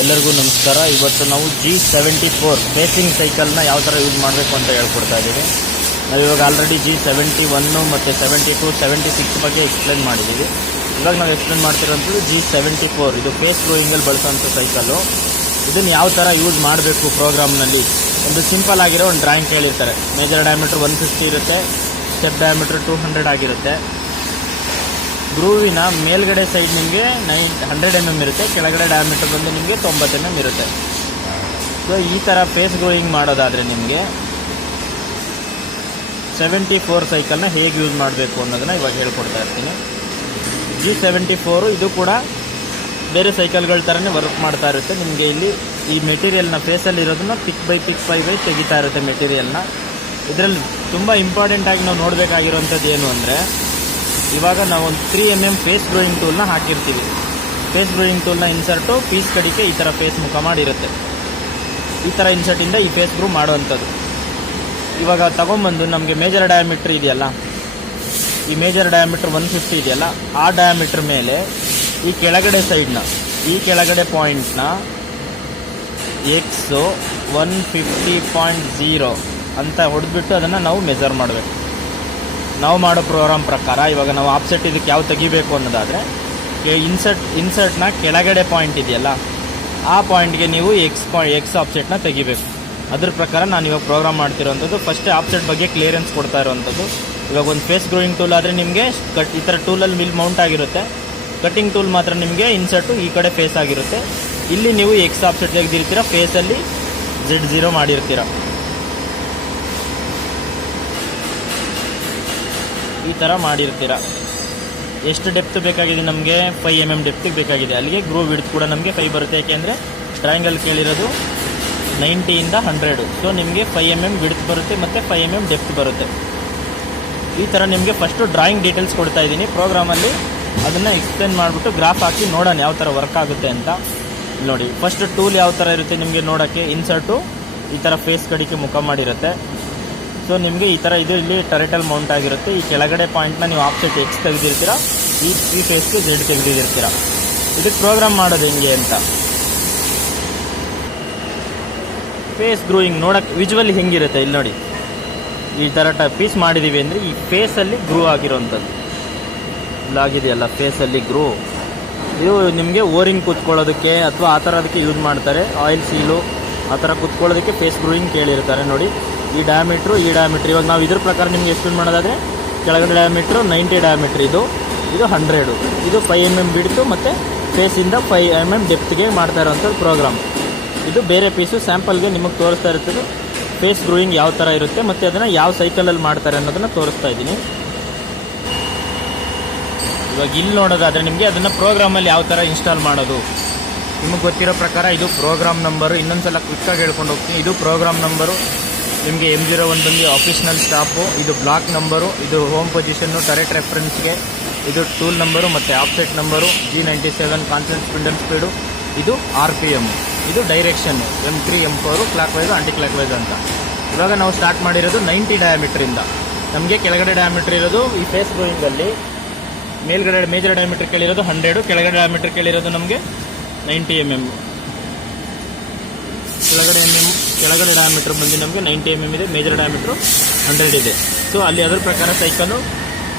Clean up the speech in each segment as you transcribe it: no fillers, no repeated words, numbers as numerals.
ಎಲ್ಲರಿಗೂ ನಮಸ್ಕಾರ. ಇವತ್ತು ನಾವು G74 ಫೇಸಿಂಗ್ ಸೈಕಲ್ನ ಯಾವ ಥರ ಯೂಸ್ ಮಾಡಬೇಕು ಅಂತ ಹೇಳ್ಕೊಡ್ತಾ ಇದ್ದೀವಿ. ನಾವು ಇವಾಗ ಆಲ್ರೆಡಿ G71 ಮತ್ತು 72, 76 ಬಗ್ಗೆ ಎಕ್ಸ್ಪ್ಲೇನ್ ಮಾಡಿದ್ದೀವಿ. ಇವಾಗ ನಾವು ಎಕ್ಸ್ಪ್ಲೇನ್ ಮಾಡ್ತಿರೋಂಥದ್ದು G74. ಇದು ಫೇಸ್ ಗ್ರೋಯಿಂಗಲ್ಲಿ ಬಳಸೋಂಥ ಸೈಕಲ್ಲು. ಇದನ್ನು ಯಾವ ಥರ ಯೂಸ್ ಮಾಡಬೇಕು ಪ್ರೋಗ್ರಾಮ್ನಲ್ಲಿ, ಒಂದು ಸಿಂಪಲ್ ಆಗಿರೋ ಒಂದು ಡ್ರಾಯಿಂಗ್ ಕೇಳಿರ್ತಾರೆ. ಮೇಜರ್ ಡಯಾಮೀಟ್ರ್ 150 ಇರುತ್ತೆ, ಸ್ಟೆಪ್ ಡಯಾಮೀಟ್ರ್ 200 ಆಗಿರುತ್ತೆ. ಗ್ರೂವಿನ ಮೇಲ್ಗಡೆ ಸೈಡ್ ನಿಮಗೆ 100 mm ಇರುತ್ತೆ, ಕೆಳಗಡೆ ಡಯಾಮೀಟರ್ ಬಂದು ನಿಮಗೆ 90 mm ಇರುತ್ತೆ. ಸೊ ಈ ಥರ ಫೇಸ್ ಗ್ರೋಯಿಂಗ್ ಮಾಡೋದಾದರೆ ನಿಮಗೆ 74 ಸೈಕಲ್ನ ಹೇಗೆ ಯೂಸ್ ಮಾಡಬೇಕು ಅನ್ನೋದನ್ನು ಇವಾಗ ಹೇಳ್ಕೊಡ್ತಾ ಇರ್ತೀನಿ. G74 ಇದು ಕೂಡ ಬೇರೆ ಸೈಕಲ್ಗಳ ಥರನೇ ವರ್ಕ್ ಮಾಡ್ತಾ ಇರುತ್ತೆ. ನಿಮಗೆ ಇಲ್ಲಿ ಈ ಮೆಟೀರಿಯಲ್ನ ಫೇಸಲ್ಲಿ ಇರೋದನ್ನ ಪಿಕ್ ಬೈ ತೆಗಿತಾ ಇರುತ್ತೆ ಮೆಟೀರಿಯಲ್ನ. ಇದರಲ್ಲಿ ತುಂಬ ಇಂಪಾರ್ಟೆಂಟಾಗಿ ನಾವು ನೋಡಬೇಕಾಗಿರೋಂಥದ್ದು ಏನು ಅಂದರೆ, ಇವಾಗ ನಾವು ಒಂದು 3 mm ಫೇಸ್ ಗ್ರೋಯಿಂಗ್ ಟೂಲ್ನ ಹಾಕಿರ್ತೀವಿ. ಫೇಸ್ ಗ್ರೋಯಿಂಗ್ ಟೂಲ್ನ ಇನ್ಸರ್ಟು ಪೀಸ್ ಕಡಿಕೆ ಈ ಥರ ಫೇಸ್ ಮುಖ ಮಾಡಿರುತ್ತೆ. ಈ ಥರ ಇನ್ಸರ್ಟಿಂದ ಈ ಫೇಸ್ ಗ್ರೂ ಮಾಡುವಂಥದ್ದು. ಇವಾಗ ತಗೊಂಬಂದು ನಮಗೆ ಮೇಜರ್ ಡಯಾಮೀಟ್ರ್ ಇದೆಯಲ್ಲ, ಈ ಮೇಜರ್ ಡಯಾಮೀಟ್ರ್ 150 ಇದೆಯಲ್ಲ, ಆ ಡಯಾಮೀಟ್ರ್ ಮೇಲೆ ಈ ಕೆಳಗಡೆ ಸೈಡ್ನ, ಈ ಕೆಳಗಡೆ ಪಾಯಿಂಟ್ನ ಎಕ್ಸು 150.0 ಅಂತ ಹೊಡೆದ್ಬಿಟ್ಟು ಅದನ್ನು ನಾವು ಮೆಜರ್ ಮಾಡಬೇಕು. ನಾವು ಮಾಡೋ ಪ್ರೋಗ್ರಾಮ್ ಪ್ರಕಾರ ಇವಾಗ ನಾವು ಆಫ್ಸೆಟ್ ಇದಕ್ಕೆ ಯಾವ ತೆಗಿಬೇಕು ಅನ್ನೋದಾದರೆ, ಇನ್ಸರ್ಟ್ನ ಕೆಳಗಡೆ ಪಾಯಿಂಟ್ ಇದೆಯಲ್ಲ, ಆ ಪಾಯಿಂಟ್ಗೆ ನೀವು ಎಕ್ಸ್ ಆಫ್ಸೆಟ್ನ ತೆಗಿಬೇಕು. ಅದ್ರ ಪ್ರಕಾರ ನಾನು ಇವಾಗ ಪ್ರೋಗ್ರಾಮ್ ಮಾಡ್ತಿರೋವಂಥದ್ದು. ಫಸ್ಟ್ ಆಫ್ಸೆಟ್ ಬಗ್ಗೆ ಕ್ಲಿಯರೆನ್ಸ್ ಕೊಡ್ತಾ ಇರೋವಂಥದ್ದು. ಇವಾಗ ಒಂದು ಫೇಸ್ ಗ್ರೋಯಿಂಗ್ ಟೂಲ್ ಆದರೆ ನಿಮಗೆ ಈ ಥರ ಟೂಲಲ್ಲಿ ಮಿಲ್ ಮೌಂಟ್ ಆಗಿರುತ್ತೆ. ಕಟ್ಟಿಂಗ್ ಟೂಲ್ ಮಾತ್ರ ನಿಮಗೆ ಇನ್ಸರ್ಟು ಈ ಕಡೆ ಫೇಸ್ ಆಗಿರುತ್ತೆ. ಇಲ್ಲಿ ನೀವು ಎಕ್ಸ್ ಆಫ್ಸೆಟ್ ತೆಗೆದಿರ್ತೀರ, ಫೇಸಲ್ಲಿ Z0 ಮಾಡಿರ್ತೀರ. ಈ ಥರ ಮಾಡಿರ್ತೀರ. ಎಷ್ಟು ಡೆಪ್ತ್ ಬೇಕಾಗಿದೆ ನಮಗೆ? 5 mm ಡೆಪ್ತಿಗೆ ಬೇಕಾಗಿದೆ. ಅಲ್ಲಿಗೆ ಗ್ರೂ ವಿಡ್ತ್ ಕೂಡ ನಮಗೆ 5 ಬರುತ್ತೆ. ಯಾಕೆಂದರೆ ಟ್ರಯಾಂಗಲ್ ಕೇಳಿರೋದು 90ಇಂದ 100. ಸೊ ನಿಮಗೆ 5 mm ವಿಡ್ತ್ ಬರುತ್ತೆ ಮತ್ತು 5 mm ಡೆಪ್ತ್ ಬರುತ್ತೆ. ಈ ಥರ ನಿಮಗೆ ಫಸ್ಟು ಡ್ರಾಯಿಂಗ್ ಡೀಟೇಲ್ಸ್ ಕೊಡ್ತಾ ಇದ್ದೀನಿ. ಪ್ರೋಗ್ರಾಮಲ್ಲಿ ಅದನ್ನು ಎಕ್ಸ್ಪ್ಲೇನ್ ಮಾಡಿಬಿಟ್ಟು ಗ್ರಾಫ್ ಹಾಕಿ ನೋಡೋಣ ಯಾವ ಥರ ವರ್ಕ್ ಆಗುತ್ತೆ ಅಂತ. ನೋಡಿ, ಫಸ್ಟ್ ಟೂಲ್ ಯಾವ ಥರ ಇರುತ್ತೆ ನಿಮಗೆ ನೋಡೋಕ್ಕೆ. ಇನ್ಸರ್ಟು ಈ ಥರ ಫೇಸ್ ಕಡಿಕೆ ಮುಖ ಮಾಡಿರುತ್ತೆ. ಸೊ ನಿಮಗೆ ಈ ಥರ ಇದು ಇಲ್ಲಿ ಟರೆಟಲ್ ಮೌಂಟ್ ಆಗಿರುತ್ತೆ. ಈ ಕೆಳಗಡೆ ಪಾಯಿಂಟ್ನ ನೀವು ಆಫ್ಸೆಟ್ ಎಕ್ಸ್ ತೆಗೆದಿರ್ತೀರ, ಈ ಫೇಸ್ಗೆ Z ತೆಗೆದಿರ್ತೀರ. ಇದಕ್ಕೆ ಪ್ರೋಗ್ರಾಮ್ ಮಾಡೋದು ಹೆಂಗೆ ಅಂತ, ಫೇಸ್ ಗ್ರೂಯಿಂಗ್ ನೋಡೋಕ್ಕೆ ವಿಜುವಲಿ ಹೆಂಗಿರುತ್ತೆ ಇಲ್ಲಿ ನೋಡಿ. ಈ ಥರ ಪೀಸ್ ಮಾಡಿದ್ದೀವಿ ಅಂದರೆ ಈ ಫೇಸಲ್ಲಿ ಗ್ರೂ ಆಗಿರೋವಂಥದ್ದು ಇಲ್ಲಾಗಿದೆಯಲ್ಲ, ಫೇಸಲ್ಲಿ ಗ್ರೂ. ಇದು ನಿಮಗೆ ಓರಿಂಗ್ ಕೂತ್ಕೊಳ್ಳೋದಕ್ಕೆ ಅಥವಾ ಆ ಥರ ಅದಕ್ಕೆ ಯೂಸ್ ಮಾಡ್ತಾರೆ. ಆಯಿಲ್ ಸೀಲು ಆ ಥರ ಕೂತ್ಕೊಳ್ಳೋದಕ್ಕೆ ಫೇಸ್ ಗ್ರೂಯಿಂಗ್ ಕೇಳಿರ್ತಾರೆ. ನೋಡಿ, ಈ ಡಯಾಮೀಟ್ರು ಇವಾಗ ನಾವು ಇದ್ರ ಪ್ರಕಾರ ನಿಮ್ಗೆ ಎಕ್ಸ್ಪ್ಲೇನ್ ಮಾಡೋದಾದರೆ, ಕೆಳಗಡೆ ಡಯಾಮೀಟ್ರು 90 ಡಯಾಮೀಟ್ರ್, ಇದು 100, ಇದು 5 mm ಬಿಡ್ತು ಮತ್ತು ಫೇಸಿಂದ 5 mm ಡೆಪ್ತ್ಗೆ ಮಾಡ್ತಾ ಇರೋವಂಥದ್ದು ಪ್ರೋಗ್ರಾಮ್. ಇದು ಬೇರೆ ಪೀಸು ಸ್ಯಾಂಪಲ್ಗೆ ನಿಮಗೆ ತೋರಿಸ್ತಾ ಇರ್ತದೆ. ಫೇಸ್ ಗ್ರೂಯಿಂಗ್ ಯಾವ ಥರ ಇರುತ್ತೆ ಮತ್ತು ಅದನ್ನು ಯಾವ ಸೈಕಲಲ್ಲಿ ಮಾಡ್ತಾರೆ ಅನ್ನೋದನ್ನು ತೋರಿಸ್ತಾ ಇದ್ದೀನಿ. ಇವಾಗ ಇಲ್ಲಿ ನೋಡೋದಾದರೆ ನಿಮಗೆ ಅದನ್ನು ಪ್ರೋಗ್ರಾಮಲ್ಲಿ ಯಾವ ಥರ ಇನ್ಸ್ಟಾಲ್ ಮಾಡೋದು ನಿಮಗೆ ಗೊತ್ತಿರೋ ಪ್ರಕಾರ ಇದು ಪ್ರೋಗ್ರಾಮ್ ನಂಬರು. ಇನ್ನೊಂದು ಸಲ ಕ್ವಿಕ್ಕಾಗಿ ಹೇಳ್ಕೊಂಡು ಹೋಗ್ತೀನಿ. ಇದು ಪ್ರೋಗ್ರಾಮ್ ನಂಬರು ನಿಮಗೆ M01 ಬಂದು ಆಫೀಷ್ನಲ್ ಸ್ಟಾಪು, ಇದು ಬ್ಲಾಕ್ ನಂಬರು, ಇದು ಹೋಮ್ ಪೊಸಿಷನ್ನು, ಟರೆಟ್ ರೆಫರೆನ್ಸ್ಗೆ, ಇದು ಟೂಲ್ ನಂಬರು ಮತ್ತು offset number, G97 constant spindle speed, ಇದು RPM, ಇದು direction M3 M4 clockwise anti clockwise ಅಂತ. ಇವಾಗ ನಾವು ಸ್ಟಾರ್ಟ್ ಮಾಡಿರೋದು 90 ಡಯಾಮೀಟ್ರಿಂದ. ನಮಗೆ ಕೆಳಗಡೆ ಡಯಾಮೀಟ್ರ್ ಇರೋದು ಈ ಫೇಸ್ ಗ್ರೋಯಿಂಗಲ್ಲಿ ಮೇಲ್ಗಡೆ ಮೇಜರ್ ಡಯಾಮೀಟ್ರ್ ಕೇಳಿರೋದು 100, ಕೆಳಗಡೆ ಡಯಾಮೀಟ್ರ್ ಕೇಳಿರೋದು ನಮಗೆ 90 mm. ಕೆಳಗಡೆ ಡಯಾಮೀಟ್ರ್ ಬಂದು ನಮಗೆ 90 mm ಇದೆ, ಮೇಜರ್ ಡಯಾಮೀಟ್ರು 100 ಇದೆ. ಸೊ ಅಲ್ಲಿ ಅದರ ಪ್ರಕಾರ ಸೈಕಲ್ಲು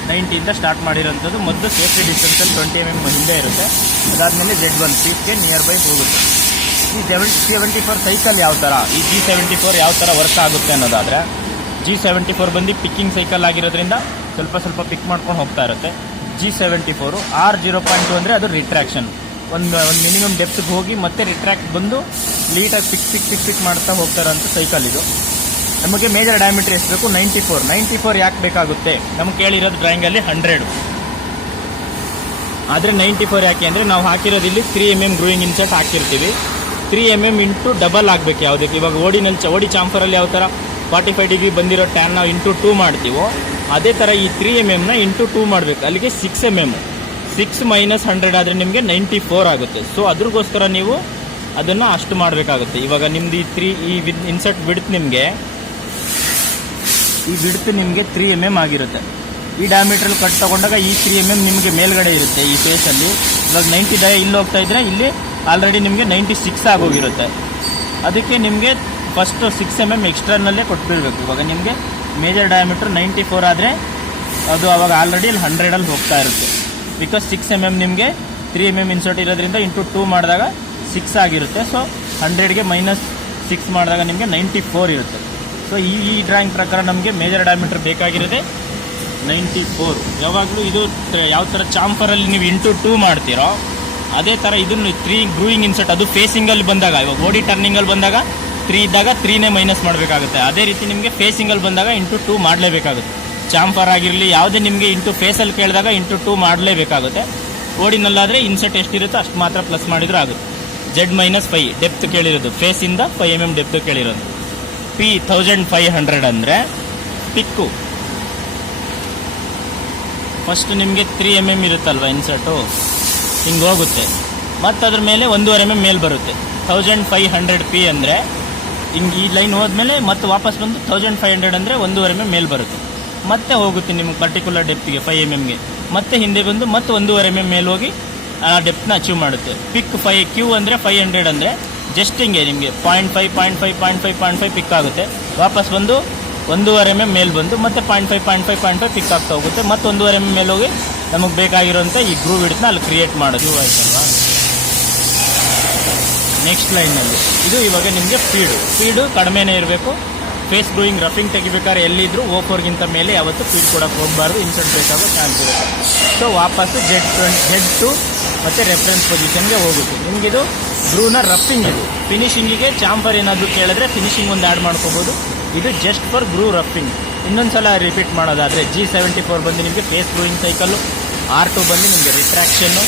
90ಇಂದ ಸ್ಟಾರ್ಟ್ ಮಾಡಿರೋಂಥದ್ದು. ಮೊದಲು ಸೇಫ್ಟಿ ಡಿಸ್ಟೆನ್ಸಲ್ಲಿ 20 mm ಹಿಂದೆ ಇರುತ್ತೆ. ಅದಾದಮೇಲೆ Z1 ಪೀಸ್ಗೆ ನಿಯರ್ ಬೈ ಹೋಗುತ್ತೆ. ಈ G74 ಸೈಕಲ್ ಯಾವ ಥರ, ಈ G74 ಯಾವ ಥರ ವರ್ಕ್ ಆಗುತ್ತೆ ಅನ್ನೋದಾದರೆ, G74 ಬಂದು ಪಿಕ್ಕಿಂಗ್ ಸೈಕಲ್ ಆಗಿರೋದ್ರಿಂದ ಸ್ವಲ್ಪ ಪಿಕ್ ಮಾಡ್ಕೊಂಡು ಹೋಗ್ತಾ ಇರುತ್ತೆ. G74 R0.2 ಅಂದರೆ ಅದು ರಿಟ್ರಾಕ್ಷನ್. ಒಂದು ಮಿನಿಮಮ್ ಡೆಪ್ತ್ಗೆ ಹೋಗಿ ಮತ್ತೆ ರಿಟ್ರಾಕ್ಟ್ ಬಂದು ಲೀಟಾಗಿ ಪಿಕ್ ಮಾಡ್ತಾ ಹೋಗ್ತಾರಂಥ ಸೈಕಲ್ ಇದು. ನಮಗೆ ಮೇಜರ್ ಡಯಾಮೀಟ್ರ್ ಎಷ್ಟು ಬೇಕು? 94 ಯಾಕೆ ಬೇಕಾಗುತ್ತೆ? ನಮ್ಗೆ ಕೇಳಿರೋದು ಡ್ರಾಯಿಂಗಲ್ಲಿ 100, ಆದರೆ 94 ಯಾಕೆ ಅಂದರೆ ನಾವು ಹಾಕಿರೋದು ಇಲ್ಲಿ 3 mm ಗ್ರೂಯಿಂಗ್ ಇನ್ಸರ್ಟ್ ಹಾಕಿರ್ತೀವಿ. 3 mm ಇಂಟು ಡಬಲ್ ಆಗಬೇಕು ಯಾವುದಕ್ಕೆ. ಇವಾಗ ಓಡಿ ಚಾಂಫರಲ್ಲಿ ಯಾವ ಥರ 45 ಡಿಗ್ರಿ ಬಂದಿರೋ ಟ್ಯಾನ್ ನಾವು ಇಂಟು 2 ಮಾಡ್ತೀವೋ, ಅದೇ ಥರ ಈ 3 mm ಇಂಟು 2 ಮಾಡಬೇಕು. ಅಲ್ಲಿಗೆ 6 mm. 6 - 100 ಆದರೆ ನಿಮಗೆ 94 ಆಗುತ್ತೆ. ಸೊ ಅದ್ರಗೋಸ್ಕರ ನೀವು ಅದನ್ನು ಅಷ್ಟು ಮಾಡಬೇಕಾಗುತ್ತೆ. ಇವಾಗ ನಿಮ್ದು ಈ ಇನ್ಸರ್ಟ್ ಬಿಡ್ತು ನಿಮಗೆ, ಈ ಬಿಡ್ತು ನಿಮಗೆ 3 mm ಆಗಿರುತ್ತೆ. ಈ ಡಯಾಮೀಟ್ರಲ್ಲಿ ಕಟ್ ತೊಗೊಂಡಾಗ ಈ 3 mm ನಿಮಗೆ ಮೇಲ್ಗಡೆ ಇರುತ್ತೆ ಈ ಫೇಸಲ್ಲಿ. ಇವಾಗ 90 ಇಲ್ಲಿ ಹೋಗ್ತಾ ಇದ್ರೆ ಇಲ್ಲಿ ಆಲ್ರೆಡಿ ನಿಮಗೆ 96 ಆಗೋಗಿರುತ್ತೆ. ಅದಕ್ಕೆ ನಿಮಗೆ ಫಸ್ಟು 6 mm ಎಕ್ಸ್ಟ್ರನಲ್ಲೇ ಕೊಟ್ಬಿಡ್ಬೇಕು. ಇವಾಗ ನಿಮಗೆ ಮೇಜರ್ ಡಯಾಮೀಟ್ರ್ 94 ಆದರೆ ಅದು ಅವಾಗ ಆಲ್ರೆಡಿ ಅಲ್ಲಿ 100ಅಲ್ಲಿ ಹೋಗ್ತಾ ಇರುತ್ತೆ. ಬಿಕಾಸ್ 6 mm ನಿಮಗೆ 3 mm ಇನ್ಸರ್ಟ್ ಇರೋದ್ರಿಂದ ಇಂಟು 2 ಮಾಡಿದಾಗ 6 ಆಗಿರುತ್ತೆ. ಸೊ 100ಗೆ -6 ಮಾಡಿದಾಗ ನಿಮಗೆ 94 ಇರುತ್ತೆ. ಸೊ ಈ ಡ್ರಾಯಿಂಗ್ ಪ್ರಕಾರ ನಮಗೆ ಮೇಜರ್ ಡಯಾಮೀಟ್ರ್ ಬೇಕಾಗಿರೋದೆ 94. ಯಾವಾಗಲೂ ಇದು ಯಾವ ಥರ ಚಾಂಫರಲ್ಲಿ ನೀವು ಇಂಟು 2 ಮಾಡ್ತೀರೋ ಅದೇ ಥರ ಇದನ್ನು 3 ಗ್ರೂಯಿಂಗ್ ಇನ್ಸರ್ಟ್ ಅದು ಫೇಸಿಂಗಲ್ಲಿ ಬಂದಾಗ, ಇವಾಗ ಬಾಡಿ ಟರ್ನಿಂಗಲ್ಲಿ ಬಂದಾಗ 3 ಇದ್ದಾಗ 3ನೇ ಮೈನಸ್ ಮಾಡಬೇಕಾಗುತ್ತೆ. ಅದೇ ರೀತಿ ನಿಮಗೆ ಫೇಸಿಂಗಲ್ಲಿ ಬಂದಾಗ ಇಂಟು 2 ಮಾಡಲೇಬೇಕಾಗುತ್ತೆ. ಚಾಂಫರ್ ಆಗಿರಲಿ ಯಾವುದೇ ನಿಮಗೆ ಇಂಟು ಫೇಸಲ್ಲಿ ಕೇಳಿದಾಗ ಇಂಟು 2 ಮಾಡಲೇಬೇಕಾಗುತ್ತೆ. ಓಡಿನಲ್ಲಾದರೆ ಇನ್ಸರ್ಟ್ ಎಷ್ಟಿರುತ್ತೋ ಅಷ್ಟು ಮಾತ್ರ ಪ್ಲಸ್ ಮಾಡಿದರೂ ಆಗುತ್ತೆ. Z-5 ಡೆಪ್ತ್ ಕೇಳಿರೋದು, ಫೇಸಿಂದ 5 mm ಡೆಪ್ತ್ ಕೇಳಿರೋದು. P 1500 ಅಂದರೆ ಪಿಕ್ಕು ಫಸ್ಟ್ ನಿಮಗೆ 3 mm ಇರುತ್ತಲ್ವ ಇನ್ಸರ್ಟು, ಹಿಂಗೆ ಹೋಗುತ್ತೆ. ಮತ್ತು ಅದ್ರ ಮೇಲೆ 1.5 mm ಮೇಲೆ ಬರುತ್ತೆ. 1500 P ಅಂದರೆ ಹಿಂಗೆ ಈ ಲೈನ್ ಹೋದ್ಮೇಲೆ ಮತ್ತೆ ವಾಪಸ್ ಬಂದು 1500 ಅಂದರೆ 1.5 mm ಮೇಲೆ ಬರುತ್ತೆ. ಮತ್ತೆ ಹೋಗುತ್ತೆ ನಿಮಗೆ ಪರ್ಟಿಕ್ಯುಲರ್ ಡೆಪ್ತಿಗೆ 5 mm ಮತ್ತೆ ಹಿಂದೆ ಬಂದು ಮತ್ತೆ 1.5 mm ಮೇಲೆ ಹೋಗಿ ಆ ಡೆಪ್ತ್ನ ಅಚೀವ್ ಮಾಡುತ್ತೆ. ಪಿಕ್ 5 Q ಅಂದರೆ 500 ಅಂದರೆ ಜಸ್ಟ್ ಹಿಂಗೆ ನಿಮಗೆ 0.5 ಪಿಕ್ ಆಗುತ್ತೆ. ವಾಪಸ್ ಬಂದು 1.5 mm ಮೇಲೆ ಬಂದು ಮತ್ತೆ 0.5 ಪಿಕ್ ಆಗ್ತಾ ಹೋಗುತ್ತೆ. ಮತ್ತೆ 1.5 mm ಮೇಲೆ ಹೋಗಿ ನಮಗೆ ಬೇಕಾಗಿರೋಂಥ ಈ ಗ್ರೂವ್ ಹಿಡ್ತನ ಅಲ್ಲಿ ಕ್ರಿಯೇಟ್ ಮಾಡೋದು ಆಯ್ತಲ್ವಾ. ನೆಕ್ಸ್ಟ್ ಲೈನಲ್ಲಿ ಇದು ಇವಾಗ ನಿಮಗೆ ಫೀಡು ಕಡಿಮೆನೇ ಇರಬೇಕು. ಫೇಸ್ ಗ್ರೂಯಿಂಗ್ ರಫಿಂಗ್ ತೆಗಿಬೇಕಾದ್ರೆ ಎಲ್ಲಿದ್ದರೂ O4ಗಿಂತ ಮೇಲೆ ಯಾವತ್ತು ಫೀಡ್ ಕೊಡೋಕ್ಕೆ ಹೋಗಬಾರ್ದು, ಇನ್ಸರ್ಟ್ ಬೇಕಾಗೋ ಚಾನ್ಸ್ ಇರುತ್ತೆ. ಸೊ ವಾಪಸ್ಸು Z2 ಮತ್ತು ರೆಫರೆನ್ಸ್ ಪೊಸಿಷನ್ಗೆ ಹೋಗುತ್ತೆ. ನಿಮಗಿದು ಗ್ರೂನ ರಫಿಂಗ್ ಇದು. ಫಿನಿಶಿಂಗಿಗೆ ಚಾಂಫರ್ ಏನಾದರೂ ಕೇಳಿದ್ರೆ ಫಿನಿಶಿಂಗ್ ಒಂದು ಆ್ಯಡ್ ಮಾಡ್ಕೋಬೋದು. ಇದು ಜಸ್ಟ್ ಫಾರ್ ಗ್ರೂ ರಫಿಂಗ್. ಇನ್ನೊಂದು ಸಲ ರಿಪೀಟ್ ಮಾಡೋದಾದರೆ G74 ಬಂದು ನಿಮಗೆ ಫೇಸ್ ಗ್ರೂಯಿಂಗ್ ಸೈಕಲ್ಲು, R2 ಬಂದು ನಿಮಗೆ ರಿಟ್ರಾಕ್ಷನ್ನು,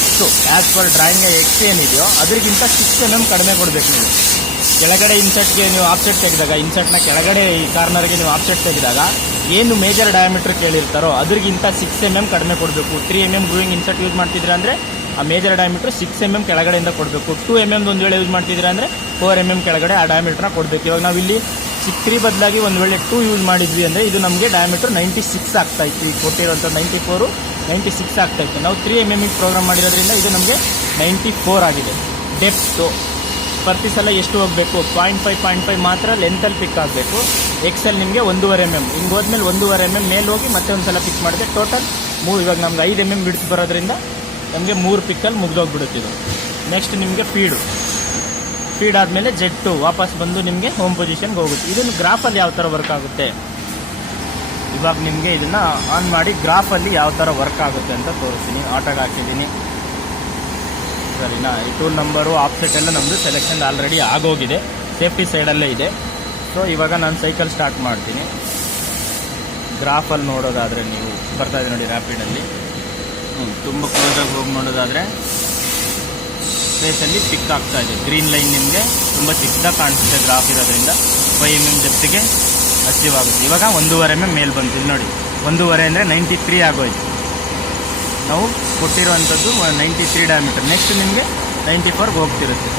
X as per drawing X ಏನಿದೆಯೋ ಅದರಿಗಿಂತ 6 mm ಕಡಿಮೆ ಕೊಡಬೇಕು. ನೀವು ಕೆಳಗಡೆ ಇನ್ಸರ್ಟ್ಗೆ ನೀವು ಆಫ್ಸೆಟ್ ತೆಗೆದಾಗ, ಇನ್ಸರ್ಟ್ನ ಕೆಳಗಡೆ ಈ ಕಾರ್ನರ್ಗೆ ನೀವು ಆಫ್ಸೆಟ್ ತೆಗೆದಾಗ ಏನು ಮೇಜರ್ ಡಯಾಮೀಟ್ರ್ ಕೇಳಿರ್ತಾರೋ ಅದರಿಗಿಂತ 6 mm ಕಡಿಮೆ ಕೊಡಬೇಕು. 3 mm ಗ್ರೂಯಿಂಗ್ ಇನ್ಸರ್ಟ್ ಯೂಸ್ ಮಾಡ್ತಿದ್ರೆ ಅಂದರೆ ಆ ಮೇಜರ್ ಡಯಾಮೀಟ್ರ್ 6 mm ಕೆಳಗಡೆಯಿಂದ ಕೊಡಬೇಕು. 2 mm ಒಂದು ವೇಳೆ ಯೂಸ್ ಮಾಡ್ತಿದ್ರೆ ಅಂದರೆ 4 mm ಕೆಳಗಡೆ ಆ ಡಯಾಮೀಟ್ರನ್ನ ಕೊಡಬೇಕು. ಇವಾಗ ನಾವು ಇಲ್ಲಿ 3 ಬದಲಾಗಿ ಒಂದು ವೇಳೆ 2 ಯೂಸ್ ಮಾಡಿದ್ವಿ ಅಂದರೆ ಇದು ನಮಗೆ ಡಯಾಮೀಟ್ರ್ 96 ಆಗ್ತಾಯಿತ್ತು. ಈಗ ಕೊಟ್ಟಿರೋಂಥ 94 96 ಆಗ್ತಾಯಿತ್ತು. ನಾವು 3 mm ಪ್ರೋಗ್ರಾಮ್ ಮಾಡಿರೋದ್ರಿಂದ ಇದು ನಮಗೆ 94 ಆಗಿದೆ. ಡೆಪ್ತು ಪ್ರತಿ ಸಲ ಎಷ್ಟು ಹೋಗಬೇಕು? 0.5 ಮಾತ್ರ ಲೆಂತಲ್ಲಿ ಪಿಕ್ ಆಗಬೇಕು. ಎಕ್ಸಲ್ಲಿ ನಿಮಗೆ 1.5 mm ಹಿಂಗೆ ಹೋದ್ಮೇಲೆ 1.5 mm ಮೇಲೆ ಹೋಗಿ ಮತ್ತೆ ಒಂದು ಸಲ ಪಿಕ್ ಮಾಡಿದೆ. ಟೋಟಲ್ 3. ಇವಾಗ ನಮ್ಗೆ 5 mm ಬಿಡ್ತು ಬರೋದ್ರಿಂದ ನಮಗೆ 3 ಪಿಕ್ಕಲ್ಲಿ ಮುಗಿದೋಗ್ಬಿಡುತ್ತಿದ್ದು. ನೆಕ್ಸ್ಟ್ ನಿಮಗೆ ಫೀಡ್ ಆದಮೇಲೆ Z2 ವಾಪಸ್ ಬಂದು ನಿಮಗೆ ಹೋಮ್ ಪೊಸಿಷನ್ಗೆ ಹೋಗುತ್ತೆ. ಇದನ್ನು ಗ್ರಾಫಲ್ಲಿ ಯಾವ ಥರ ವರ್ಕ್ ಆಗುತ್ತೆ ಇವಾಗ ನಿಮಗೆ ಇದನ್ನು ಆನ್ ಮಾಡಿ ಗ್ರಾಫಲ್ಲಿ ಯಾವ ಥರ ವರ್ಕ್ ಆಗುತ್ತೆ ಅಂತ ತೋರಿಸ್ತೀನಿ. ಆಟೋಗೆ ಹಾಕಿದ್ದೀನಿ ಸರಿನಾ. ಈ ಟೂಲ್ ನಂಬರು ಆಫ್ಸೆಟ್ ಎಲ್ಲ ನಮ್ಮದು ಸೆಲೆಕ್ಷನ್ ಆಲ್ರೆಡಿ ಆಗೋಗಿದೆ, ಸೇಫ್ಟಿ ಸೈಡಲ್ಲೇ ಇದೆ. ಸೊ ಇವಾಗ ನಾನು ಸೈಕಲ್ ಸ್ಟಾರ್ಟ್ ಮಾಡ್ತೀನಿ. ಗ್ರಾಫಲ್ಲಿ ನೋಡೋದಾದರೆ ನೀವು ಬರ್ತಾಯಿದೆ ನೋಡಿ ರ್ಯಾಪಿಡಲ್ಲಿ ತುಂಬ ಕ್ಲೋಸಾಗಿ ಹೋಗಿ ನೋಡೋದಾದರೆ ಫೇಸಲ್ಲಿ ಪಿಕ್ ಆಗ್ತಾಯಿದೆ. ಗ್ರೀನ್ ಲೈನ್ ನಿಮಗೆ ತುಂಬ ಚಿಕ್ಕದಾಗಿ ಕಾಣಿಸುತ್ತೆ ಗ್ರಾಫ್ ಇರೋದ್ರಿಂದ 5 mm ಡೆಪ್ತಿಗೆ ಅಚೀವ್ ಆಗುತ್ತೆ. ಇವಾಗ 1.5 mm ಮೇಲೆ ಬಂತು ನೋಡಿ. 1.5 ಅಂದರೆ 93 ಆಗೋಯ್ತು. ನಾವು ಕೊಟ್ಟಿರುವಂಥದ್ದು 93 ಡಯಾಮೀಟರ್. ನೆಕ್ಸ್ಟ್ ನಿಮಗೆ 94ಗೆ ಹೋಗ್ತಿರುತ್ತೆ.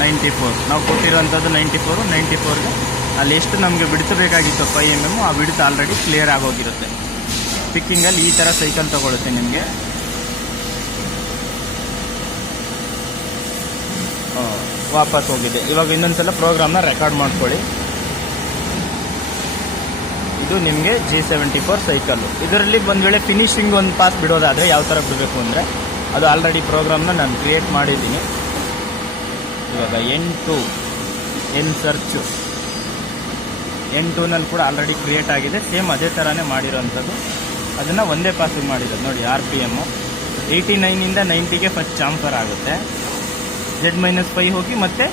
94 ನಾವು ಕೊಟ್ಟಿರುವಂಥದ್ದು 94ಗೆ ಅಲ್ಲಿ ಎಷ್ಟು ನಮಗೆ ಬಿಡ್ತು ಬೇಕಾಗಿತ್ತು 5 mm ಆ ಬಿಡ್ತು ಆಲ್ರೆಡಿ ಕ್ಲಿಯರ್ ಆಗೋಗಿರುತ್ತೆ. ಪಿಕ್ಕಿಂಗಲ್ಲಿ ಈ ಥರ ಸೈಕಲ್ ತೊಗೊಳುತ್ತೆ ನಿಮಗೆ. ವಾಪಸ್ ಹೋಗಿದೆ. ಇವಾಗ ಇನ್ನೊಂದ್ಸಲ ಪ್ರೋಗ್ರಾಮ್ನ ರೆಕಾರ್ಡ್ ಮಾಡ್ಕೊಳ್ಳಿ. ಇದು ನಿಮಗೆ G74 ಸೈಕಲ್ಲು. ಇದರಲ್ಲಿ ಒಂದು ವೇಳೆ ಫಿನಿಶಿಂಗ್ ಒಂದು ಪಾಸ್ ಬಿಡೋದಾದರೆ ಯಾವ ಥರ ಬಿಡಬೇಕು ಅಂದರೆ ಅದು ಆಲ್ರೆಡಿ ಪ್ರೋಗ್ರಾಮ್ನ ನಾನು ಕ್ರಿಯೇಟ್ ಮಾಡಿದ್ದೀನಿ. ಇವಾಗ N ಸರ್ಚು N2ನಲ್ಲಿ ಕೂಡ ಆಲ್ರೆಡಿ ಕ್ರಿಯೇಟ್ ಆಗಿದೆ. ಸೇಮ್ ಅದೇ ಥರನೇ ಮಾಡಿರೋವಂಥದ್ದು. ಅದನ್ನು ಒಂದೇ ಪಾಸಿಗೆ ಮಾಡಿರೋದು ನೋಡಿ. RPM 89ಇಂದ 90ಗೆ ಫಸ್ಟ್ ಚಾಂಫರ್ ಆಗುತ್ತೆ. Z-5 ಹೋಗಿ ಮತ್ತೆ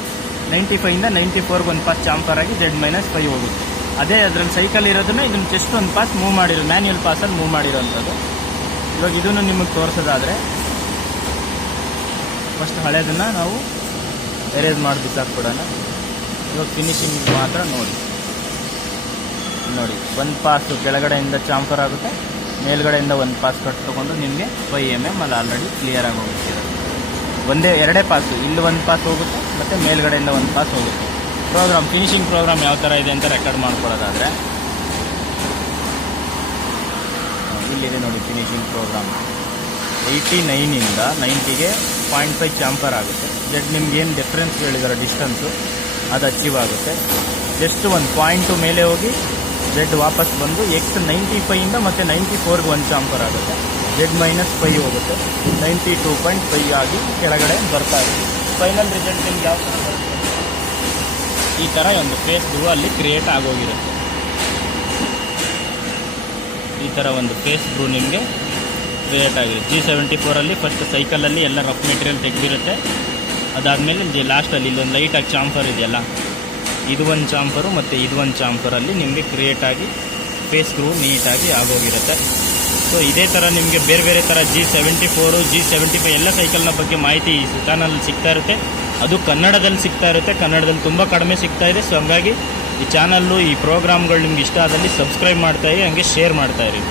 95ಇಂದ 94ಗೆ ಒಂದು ಪಾಸ್ ಚಾಂಫರ್ ಆಗಿ Z-5 ಹೋಗುತ್ತೆ. ಅದೇ ಅದರಲ್ಲಿ ಸೈಕಲ್ ಇರೋದನ್ನ ಇದನ್ನು ಜಸ್ಟ್ ಒಂದು ಪಾಸ್ ಮೂವ್ ಮಾಡಿರೋ ಮ್ಯಾನ್ಯಲ್ ಪಾಸಲ್ಲಿ ಮೂವ್ ಮಾಡಿರೋವಂಥದ್ದು. ಇವಾಗ ಇದನ್ನು ನಿಮಗೆ ತೋರಿಸೋದಾದರೆ ಫಸ್ಟ್ ಹಳೆಯದನ್ನು ನಾವು ಎರೇಸ್ ಮಾಡಿ ಬಿಸಾಕ್ಬಿಡೋಣ. ಇವಾಗ ಫಿನಿಶಿಂಗ್ ಮಾತ್ರ ನೋಡಿ ಒಂದು ಪಾಸು ಕೆಳಗಡೆಯಿಂದ ಚಾಂಫರ್ ಆಗುತ್ತೆ, ಮೇಲ್ಗಡೆಯಿಂದ ಒಂದು ಪಾಸ್ ಕಟ್ ತೊಗೊಂಡು ನಿಮಗೆ 5 mm ಅಲ್ಲಿ ಆಲ್ರೆಡಿ ಕ್ಲಿಯರ್ ಆಗಿ ಹೋಗುತ್ತಿರೋದು. ಎರಡೇ ಪಾಸು, ಇಲ್ಲಿ ಒಂದು ಪಾಸ್ ಹೋಗುತ್ತೆ ಮತ್ತು ಮೇಲ್ಗಡೆಯಿಂದ ಒಂದು ಪಾಸ್ ಹೋಗುತ್ತೆ. ಫಿನಿಶಿಂಗ್ ಪ್ರೋಗ್ರಾಮ್ ಯಾವ ಥರ ಇದೆ ಅಂತ ರೆಕಾರ್ಡ್ ಮಾಡ್ಕೊಳ್ಳೋದಾದರೆ ಇಲ್ಲಿದೆ ನೋಡಿ ಫಿನಿಶಿಂಗ್ ಪ್ರೋಗ್ರಾಮ್. 89ಇಂದ 90ಗೆ 0.5 ಚಾಂಪರ್ ಆಗುತ್ತೆ. ಜೆಡ್ ನಿಮ್ಗೇನು ಡಿಫ್ರೆನ್ಸ್ ಹೇಳಿದಾರೆ ಡಿಸ್ಟೆನ್ಸು ಅದು ಅಚೀವ್ ಆಗುತ್ತೆ. ಜಸ್ಟ್ ಒಂದು ಪಾಯಿಂಟು ಮೇಲೆ ಹೋಗಿ ಜೆಡ್ ವಾಪಸ್ ಬಂದು ಎಕ್ಸ್ 95ಇಂದ ಮತ್ತು 94ಗೆ 1 ಚಾಂಪರ್ ಆಗುತ್ತೆ. ಜೆಡ್ -5 ಹೋಗುತ್ತೆ, 92.5 ಆಗಿ ಕೆಳಗಡೆ ಬರ್ತಾ ಇದೆ. ಫೈನಲ್ ರಿಸಲ್ಟ್ ನಿಮ್ಗೆ ಯಾವ ಥರ ಬರುತ್ತೆ, ಈ ಥರ ಒಂದು ಫೇಸ್ ಗ್ರೂ ಅಲ್ಲಿ ಕ್ರಿಯೇಟ್ ಆಗೋಗಿರುತ್ತೆ. ಈ ಥರ ಒಂದು ಫೇಸ್ ಗ್ರೂ ನಿಮಗೆ ಕ್ರಿಯೇಟ್ ಆಗಿರುತ್ತೆ. G74ಅಲ್ಲಿ ಫಸ್ಟ್ ಸೈಕಲಲ್ಲಿ ಎಲ್ಲ ರಫ್ ಮೆಟೀರಿಯಲ್ ತೆಗೆದಿರುತ್ತೆ. ಅದಾದಮೇಲೆ ಲಾಸ್ಟಲ್ಲಿ ಇಲ್ಲೊಂದು ಲೈಟಾಗಿ ಚಾಂಪರ್ ಇದೆಯಲ್ಲ, ಇದು ಒಂದು ಚಾಂಪರು ಮತ್ತು ಇದು ಒಂದು ಚಾಂಪರಲ್ಲಿ ನಿಮಗೆ ಕ್ರಿಯೇಟ್ ಆಗಿ ಫೇಸ್ ಗ್ರೂ ನೀಟಾಗಿ ಆಗೋಗಿರುತ್ತೆ. ಸೊ ಇದೇ ಥರ ನಿಮಗೆ ಬೇರೆ ಬೇರೆ ಥರ G74, G75 ಎಲ್ಲ ಸೈಕಲ್ನ ಬಗ್ಗೆ ಮಾಹಿತಿ ಈ ಚಾನಲಲ್ಲಿ ಸಿಗ್ತಾ ಇರುತ್ತೆ. ಅದು ಕನ್ನಡದಲ್ಲಿ ಸಿಗ್ತಾ ಇರುತ್ತೆ, ಕನ್ನಡದಲ್ಲಿ ತುಂಬ ಕಡಿಮೆ ಸಿಗ್ತಾ ಇದೆ. ಸೊ ಹಂಗಾಗಿ ಈ ಚಾನಲ್ಲು ಈ ಪ್ರೋಗ್ರಾಮ್ಗಳು ನಿಮ್ಗೆ ಇಷ್ಟ ಆದಲ್ಲಿ ಸಬ್ಸ್ಕ್ರೈಬ್ ಮಾಡ್ತಾಯಿರಿ, ಹಂಗೆ ಶೇರ್ ಮಾಡ್ತಾಯಿರಿ.